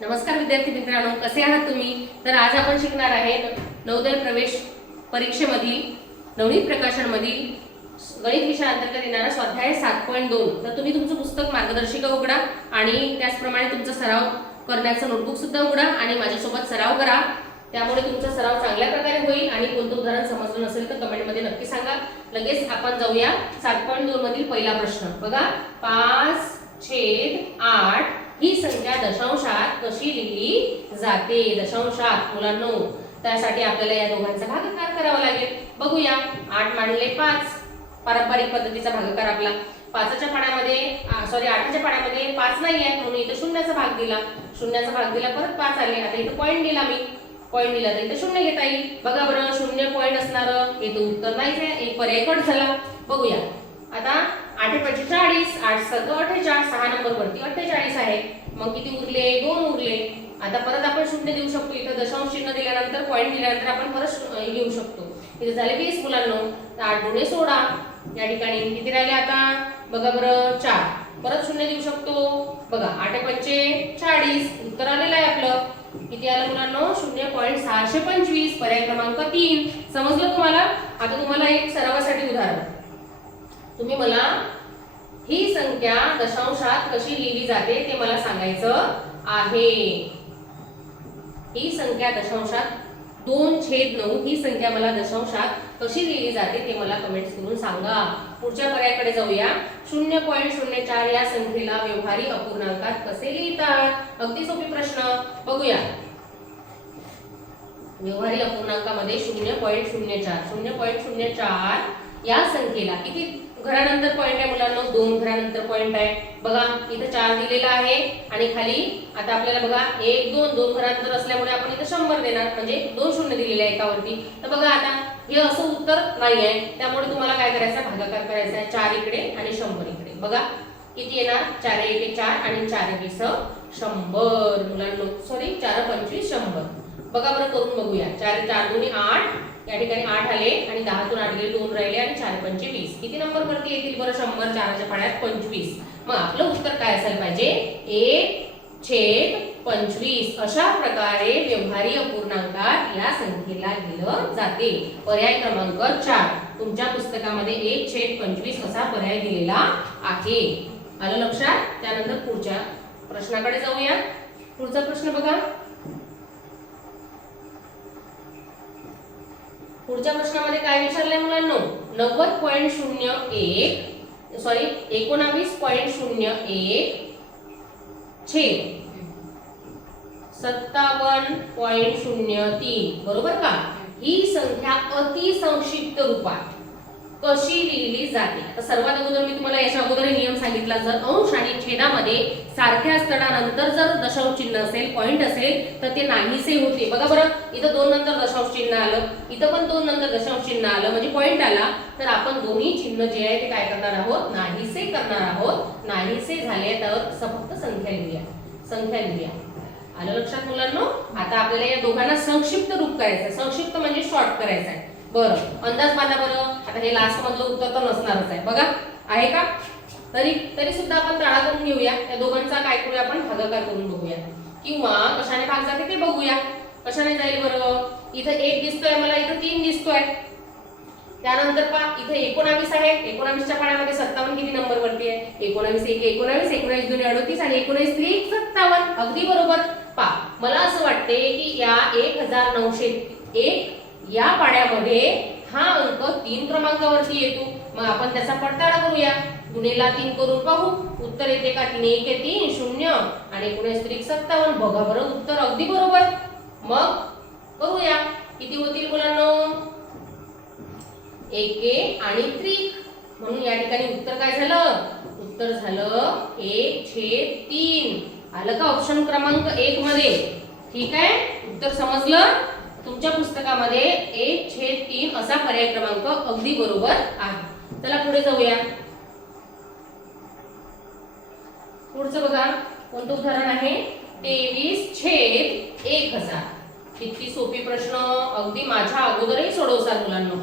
नमस्कार विद्यार्थी मित्रांनो, कसे आहात तुम्ही? तर आज आपण शिकणार आहे नवोदय प्रवेश परीक्षेमधील नवनीत प्रकाशनमधील गणित विषयाअंतर्गत येणारा स्वाध्याय 7.2. तर तुम्ही तुमचं पुस्तक मार्गदर्शिका उघडा आणि त्याचप्रमाणे तुमचा सराव करण्याचं नोटबुक सुद्धा उघडा आणि माझ्यासोबत सराव करा. त्यामुळे तुमचा सराव चांगल्या प्रकारे होईल आणि कोणतं उदाहरण समजलं नसेल तर कमेंटमध्ये नक्की सांगा. लगेच आपण जाऊया 7.2 मधील पहिला प्रश्न. बघा, 5/8 ही संख्या दशांशात कशी लिहिली जाते? दशांशात मुलांनो, त्यासाठी आपल्याला या दोघांचा भागाकार करावा लागेल. बघूया. 8 मांडले 5, पारंपरिक पद्धतीचा भागाकार आपला. 8च्या पाड्यामध्ये 5 नाही आहे म्हणून इथं शून्याचा भाग दिला. परत 5 आले. आता इथं पॉईंट दिला मी. पॉईंट दिला तर इथं शून्य घेता येईल. बघा बरं, शून्य पॉईंट असणार इथं उत्तर नाहीच आहे. एक पर्याय कट झाला. बघूया आता. 8×45, 8×48, 6 नंबर वरती 48 आहे. मग किती उरले? 2 उरले. आता परत आपण शून्य देऊ शकतो. इथं दशांश चिन्ह दिल्यानंतर, पॉईंट दिल्यानंतर आपण परत लिहू शकतो. इथे झाले 20 मुलांनो. 8×2 = 16. या ठिकाणी किती राहिले आता? बघा बरं, 4. परत शून्य देऊ शकतो. बघा, 8×5 = 40. उत्तर आलेलं आहे आपलं. किती आलं मुलांनो? 0.625. पर्याय क्रमांक 3. समजलं तुम्हाला? आता तुम्हाला एक सरावासाठी उदाहरण. तुम्ही मला ही संख्या दशांशात कशी लिहिली जाते ते मला सांगायचं आहे. ही संख्या दशांशात 2/9 ही संख्या मला दशांशात कशी लिहिली जाते ते मला कमेंट्स करून सांगा. पुढच्या पर्यायाकडे जाऊया. 0.04 या संख्येला व्यवहारी अपूर्णांकात कसे लिहितात? अगदी सोपी प्रश्न. बघूया. व्यवहारी अपूर्णांकामध्ये 0.04 या संख्येला किती घरानंतर पॉइंट आहे मुलांनो? 2 घरानंतर पॉइंट आहे. बघा, इथं 4 दिलेला आहे आणि खाली आता आपल्याला बघा 1 2 घरानंतर असल्यामुळे आपण इथं 100 देणार, म्हणजे 2 शून्य दिलेले आहे एकावरती. तर बघा, आता हे असं उत्तर नाही आहे. त्यामुळे तुम्हाला काय करायचं? भागाकार करायचा आहे. 4 इकडे आणि 100 इकडे. बघा किती येणार? 4×1 = 4 आणि 4×20 = 100 मुलांनो. सॉरी, 4×25 = 100. बघा बरं, करून बघूया. 4×4 = 8. या ठिकाणी 8 आले आणि 10तून 8 गेले, 2 राहिले आणि 4×5 = 20. किती नंबर वरती येतील बरं? 100. 4च्या पाड्यात 25. मग आपलं उत्तर काय असायला पाहिजे? 1/25. अशा प्रकारे व्यवहारी अपूर्णांकात या संख्येला लिहिलं जाते. पर्याय क्रमांक 4. तुमच्या पुस्तकामध्ये 1/25 असा पर्याय दिलेला आहे. आलं लक्षात? त्यानंतर पुढच्या प्रश्नाकडे जाऊया. पुढचा प्रश्न बघा. पुढच्या प्रश्नामध्ये काय विचारलंय मुलांनो? 19.01 छेद 57.03 बरोबर का? ही संख्या अतिसंक्षिप्त रूपात कशी लिहिली जाते? आता सर्वात अगोदर मी तुम्हाला याच्या अगोदर नियम सांगितला. जर अंश आणि छेदामध्ये सारख्या असताना नंतर जर दशांश चिन्ह असेल, पॉइंट असेल, तर ते नाहीसे होते. बघा बरं, इथं 2 नंतर दशांश चिन्ह आलं, इथं पण 2 नंतर दशांश चिन्ह आलं, म्हणजे पॉइंट आला, तर आपण दोन्ही चिन्ह जे आहे ते काय करणार आहोत? नाहीसे करणार आहोत. नाहीसे झाले तर फक्त संख्या लिहूया. आलं लक्षात मुलांनो? आता आपल्याला या दोघांना संक्षिप्त रूप करायचं. संक्षिप्त म्हणजे शॉर्ट करायचं आहे. बरं, अंदाज बांधा बरं. आता हे लास्ट मधलं उत्तर तर नसणारच आहे. बघा, आहे का? तरी सुद्धा आपण टाळा करून घेऊया. त्या दोघांचा काय करूया? आपण भागाकार करून बघूया, किंवा कशाने भाग जाते ते बघूया. कशाने जाईल बरं? इथं 1 दिसतोय मला, इथं 3 दिसतोय. त्यानंतर पहा, इथे 19 आहे. 19च्या पाड्यामध्ये 57 किती नंबर वरती आहे? 19×1 = 19, 19×2 = 38 आणि 19×3 = 57. अगदी बरोबर. पहा, मला असं वाटते की या 1901 या पाड्यामध्ये हा अंक 3 क्रमांकावरती येतो. मग आपण त्याचा पडताळा करूया. गुणेला 3 करून पाहू, उत्तर येते का? 3×1 = 3, 0 आणि 19×3 = 57. बघा बरं, उत्तर अगदी बरोबर. मग करूया. किती होतील मुलांनो? 1 आणि 3. म्हणून या ठिकाणी उत्तर काय झालं? उत्तर झालं 1/3. आलं का ऑप्शन क्रमांक 1 मध्ये? ठीक आहे, उत्तर समजलं? तुमच्या पुस्तकामध्ये 1/3 असा पर्याय क्रमांक अगदी बरोबर आहे. चला पुढे जाऊया. पुढचं बघा, कोणतं उदाहरण आहे? 23/1000. किती सोपी प्रश्न, अगदी माझ्या अगोदरही सोडवसाल मुलांनो.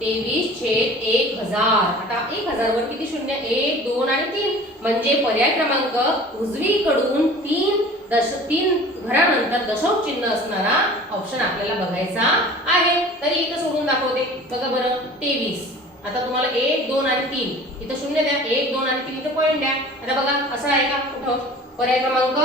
23/1000. आता 1000 वर किती शून्य? 1 2 आणि 3, म्हणजे पर्याय क्रमांक उजवीकडून 3 तीन घरानंतर दशांश चिन्ह असणारा ऑप्शन आपल्याला बघायचा आहे. तरी इथं सोडून दाखवते बघा बरं. 23. आता तुम्हाला 1 2 आणि 3 इथं शून्य द्या. 1 2 आणि 3 इथं पॉईंट द्या. आता बघा असं आहे का कुठं? पर्याय क्रमांक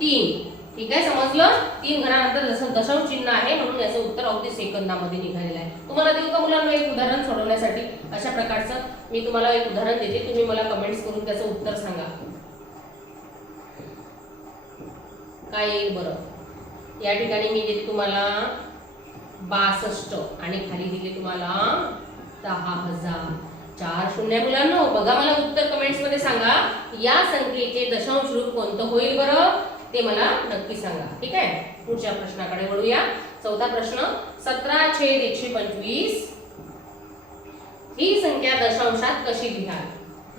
3. ठीक आहे, समजलं. 3 घरानंतर दशांश चिन्ह आहे म्हणून याचं उत्तर अगदी सेकंदामध्ये निघालेलं आहे. तुम्हाला देऊ का मुलांना एक उदाहरण सोडवण्यासाठी? अशा प्रकारचं मी तुम्हाला एक उदाहरण देते, तुम्ही मला कमेंट्स करून त्याचं उत्तर सांगा काय येईल बरं. या ठिकाणी मी देते तुम्हाला 62 आणि खाली दिले तुम्हाला 10,000. 4 शून्य मुलांनो. बघा मला उत्तर कमेंट्स मध्ये सांगा. या संख्येचे दशांश रूप कोणतं होईल बरं ते मला नक्की सांगा. ठीक आहे, पुढच्या प्रश्नाकडे वळूया. चौथा प्रश्न. 17/125 ही संख्या दशांशात कशी लिहाल?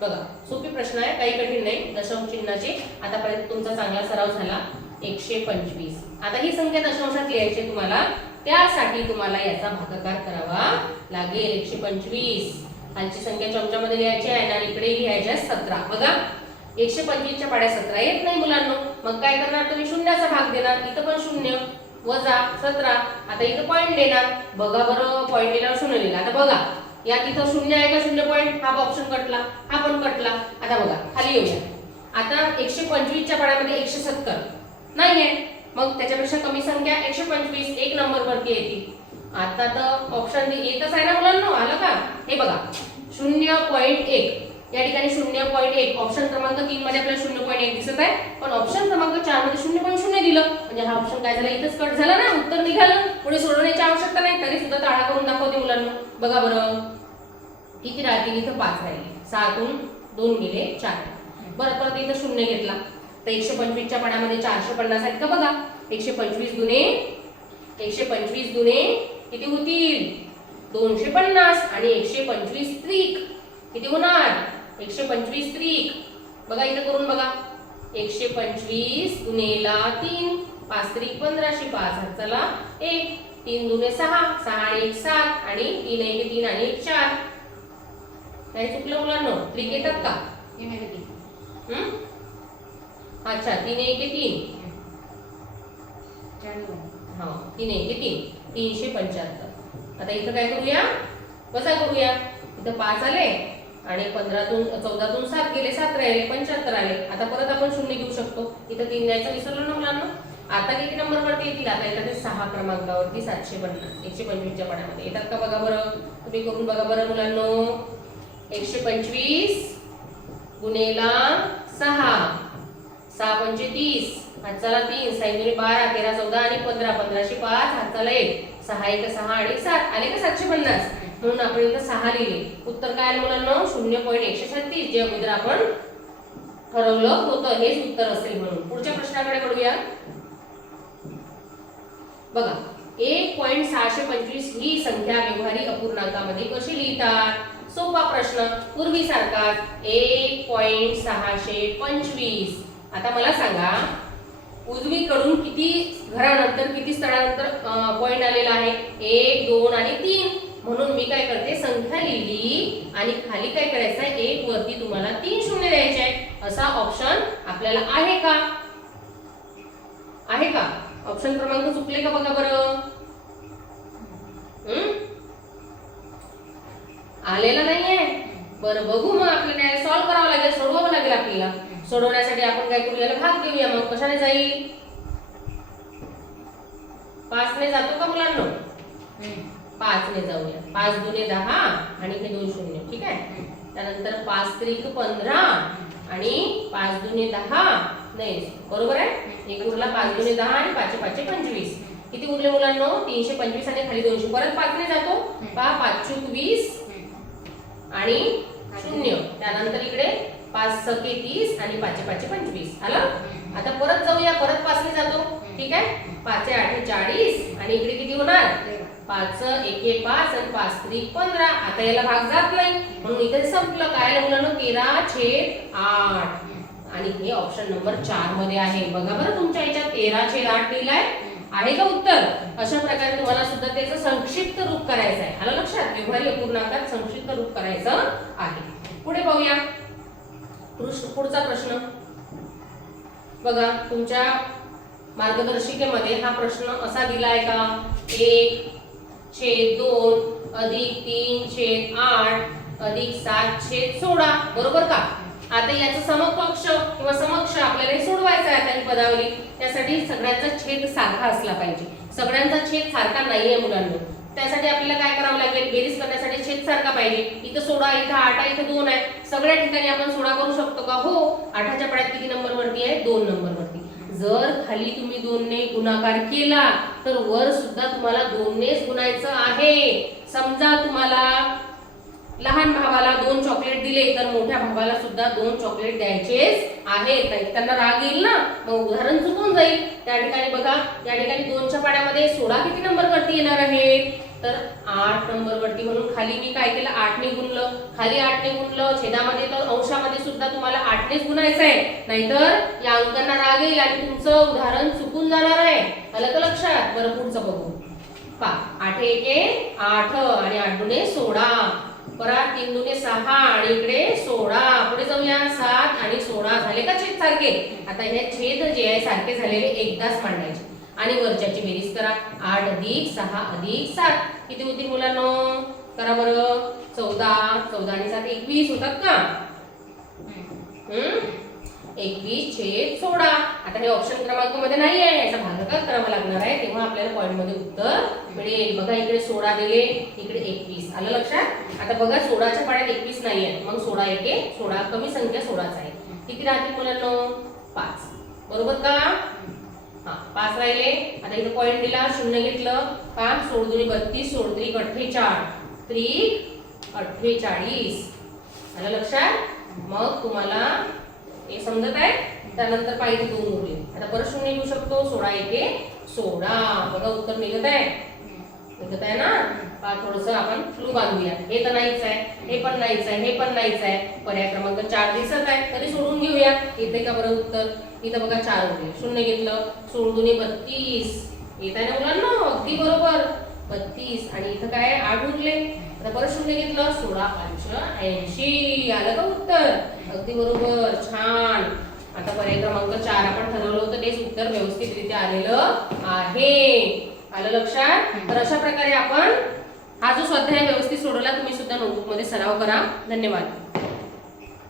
बघा सोपी प्रश्न आहे, काही कठीण नाही. दशांश चिन्हाचे आतापर्यंत तुमचा चांगला सराव झाला. 125. आता ही संख्या दशांशात लिहायची तुम्हाला, त्यासाठी तुम्हाला याचा भागाकार करावा लागेल. 125 खालची संख्या चमच्यामध्ये लिहायची आहे आणि इकडे लिहायची आहे 17. बघा 125 च्या पाड्या 17 येत नाही मुलांनो. मग काय करणार तुम्ही? शून्याचा भाग देणार. इथं पण शून्य वजा 17. आता इथं पॉईंट देणार. बघा बरं, पॉईंट दिल्यावर शून्य लिहिला. आता बघा यात इथं शून्य आहे का? शून्य पॉईंट. हा ऑप्शन कटला, हा पण कटला. आता बघा खाली येऊया. आता 125 च्या पाड्यामध्ये 170 नाहीये, मग त्याच्यापेक्षा कमी संख्या 125 एक नंबर वरती येते. आता तर ऑप्शन येतच आहे ना मुलांनो, आलं का? हे बघा 0.1 या ठिकाणी 0.1 ऑप्शन क्रमांक 3 मध्ये आपल्याला 0.1 दिसत आहे, पण ऑप्शन क्रमांक 4 मध्ये 0.0 दिलं म्हणजे हा ऑप्शन काय झाला? इथंच कट झाला ना, उत्तर निघालं. पुढे सोडवण्याची आवश्यकता नाही, तरी सुद्धा ताळा करून दाखवते मुलांनो. बघा बरं किती राहतील? इथं 5 राहिले. 6 तून 2 गेले 4. बरं परत इथं 0 घेतला तर 125 च्या पाड्यामध्ये 450 आहेत का? बघा 125 दुने किती होतील? 250 आणि 125 त्रिक किती होणार? 125 त्रिक. बघा इथं करून बघा. 125 गुणेला 3 5 त्रिक 15 5 हाताला 1 3 दुने 6 6 आणि 1 7 आणि 3 1 3 आणि 1 4. काय चुकलं मुलांनो? त्रिक येतात का? अच्छा 3 1 3 हा 3 1 3 375. आता इथं काय करूया? वजा करूया. इथं 5 आले आणि 14 तून 7 गेले 7 राहिले 75 आले. आता परत आपण शून्य घेऊ शकतो. इथं 3 द्यायचं विसरलो ना मुलांना. आता किती नंबर वरती येतील? आता येतात 6 क्रमांकावरती 750 125 च्या पाड्यामध्ये येतात का? बघा बरं, तुम्ही करून बघा बरं मुलांनो. 125 गुणेला 6 6 पंचे 30 हाताला 3 6 दुने 12 13 14 आणि 15 15 5 हाताला 1 6 1 6 आणि 7 आले का 750. म्हणून आपण इथं 6 लिहिले. उत्तर काय आलं मुलांनो? 0.136 जे अगोदर आपण ठरवलं होतं हेच उत्तर असेल म्हणून. पुढच्या प्रश्नाकडे वळूया. बघा 1.625 ही संख्या व्यवहारी अपूर्णांकामध्ये कशी लिहितात? सोपा प्रश्न पूर्वीसारखाच 1.625. आता मला सांगा उजवीकडून किती घरानंतर किती स्थळानंतर पॉइंट आलेला आहे? 1 2 आणि 3. म्हणून मी काय करते? संख्या लिहिली आणि खाली काय करायचं आहे? 1 वरती तुम्हाला 3 शून्य द्यायचे आहे. असा ऑप्शन आपल्याला आहे का? आहे का? ऑप्शन क्रमांक चुकले का बघा बरं. आलेला नाहीये. बरं बघू मग आपल्याला सॉल्व्ह करावं लागेल, सोडवावं लागेल आपल्याला. सोडवण्यासाठी आपण काय करू? याला भाग देऊया. मग कशाने जाईल? 5 ने जातो का मुलांनो? 5 ने जाऊया. 5 दुने 10 आणि हे 2 शून्य. ठीक आहे. त्यानंतर 5 त्रिक 15 आणि 5 दुने 10 नाही बरोबर आहे. एक उरला 5 दुने 10 आणि 5 5 25. किती उरले मुलांनो? 325 आणि खाली 200. परत 5 ने जातो. 5 चूक 20 आणि 0. त्यानंतर इकडे 5 सके 30 आणि 5 5 25 आलं. आता परत जाऊया. परत 5 ने जातो. ठीक आहे. 5 8 40 आणि इकडे किती होणार? 5 1 5 आणि 5 त्रिक 15. आता याला भाग जात नाही म्हणून इथे संपलं. काय मुलांनो? 13/8 आणि हे ऑप्शन नंबर 4 मध्ये आहे. बघा बरं तुमच्या याच्यात 13/8 लिहिलाय आहे का उत्तर? अशा प्रकारे तुम्हाला सुद्धा त्याचं संक्षिप्त रूप करायचं आहे. आलं लक्षात? व्यवहारी अपूर्णांकात संक्षिप्त रूप करायचं आहे. पुढे पाहूया पुढचा प्रश्न. बघा तुमच्या मार्गदर्शिकेमध्ये हा प्रश्न असा दिलाय का 1/2 अधिक 3/8 अधिक 7/16 बरोबर का? आता याचं समकक्ष किंवा समक्ष आपल्याला हे सोडवायचं आहे आता ही पदावली. त्यासाठी सगळ्यांचा छेद सारखा असला पाहिजे. सगळ्यांचा छेद सारखा नाहीये मुलांना. त्यासाठी आपल्याला काय करावं लागेल? बेरीज करण्यासाठी छेद सारखा पाहिजे. इथं 16, इथं 8 आहे, इथं 2 आहे. सगळ्या ठिकाणी आपण 16 करू शकतो का? हो. 8च्या पाड्यात किती नंबर वरती आहे? 2 नंबर वरती. जर खाली तुम्ही 2 ने गुणाकार केला तर वर सुद्धा तुम्हाला 2 नेच गुणायचं आहे. समजा तुम्हाला लहान भावाला 2 चॉकलेट दिले तर मोठ्या भावाला सुद्धा 2 चॉकलेट द्यायचेच आहेत. नाही त्यांना राग येईल ना, मग उदाहरण चुकून जाईल. त्या ठिकाणी बघा, या ठिकाणी 2च्या पाड्यामध्ये 16 किती नंबर वरती येणार आहे? तर 8 नंबर वरती. म्हणून खाली मी काय केलं? 8 ने गुणलं. खाली 8 ने गुणलं छेदामध्ये, तर अंशामध्ये सुद्धा तुम्हाला 8 नेच गुणायचं आहे. नाहीतर या अंकांना राग येईल आणि तुमचं उदाहरण चुकून जाणार आहे. आलं का लक्षात? बरं पुढचं बघू. पहा 8 एके 8 आणि 8 दुने 16. परत 3 दुने 6 आणि इकडे 16. पुढे जाऊया. 7 आणि 16 झाले का छेद सारखे? आता हे छेद जे आहे सारखे झालेले एकदाच मांडायचे आणि वरच्याची बेरीज करा. 8 अधिक 6 अधिक 7 किती होतील मुलांनो? करा बरं. 14. 14 आणि 7 21 होतात का? 21/16. आता हे ऑप्शन क्रमांक मध्ये नाही आहे, याचा भागाकार करावा लागणार आहे, तेव्हा आपल्याला पॉइंट मध्ये उत्तर मिळेल. बघा इकडे 16 दिले, इकडे 21. आलं लक्षात? आता बघा 16च्या पाड्यात 21 नाही आहे, मग 16 एके 16 कमी संख्या 16च आहे. किती राहतील मुलांनो? 5. बरोबर का? हा 5 राहिले. आता इथे पॉइंट दिला, शून्य घेतलं. 5 16 दुनी 32 16 त्रिक 48 त्रिक 48. आलं लक्षात? मग तुम्हाला हे समजत आहे? त्यानंतर पाहिजे 2 उरले. आता परत शून्य घेऊ शकतो. 16 एके 16. बघा उत्तर निघत आहे. निघत आहे ना? पहा थोडंसं आपण क्लू बांधूया. हे तर नाहीच आहे, हे पण नाहीच आहे, हे पण नाहीच आहे. पर्याय क्रमांक 4 दिसत आहे, तरी सोडून घेऊया. येते का बरं उत्तर? इथं बघा 4 उरले. शून्य घेतलं. 16 दुनी 32. येत आहे ना मुलांना? अगदी बरोबर 32. आणि इथं काय 8 उरले. आता परत शून्य घेतलं. 16 5 80. आलं का उत्तर? अगदी बरोबर. छान. आता पर्याय क्रमांक 4 आपण ठरवलं होतं, तेच उत्तर व्यवस्थितरित्या आलेलं आहे. आलं लक्षात? तर अशा प्रकारे आपण हा जो स्वाध्याय व्यवस्थित सोडवला. तुम्ही सुद्धा नोटबुक मध्ये सराव करा. धन्यवाद.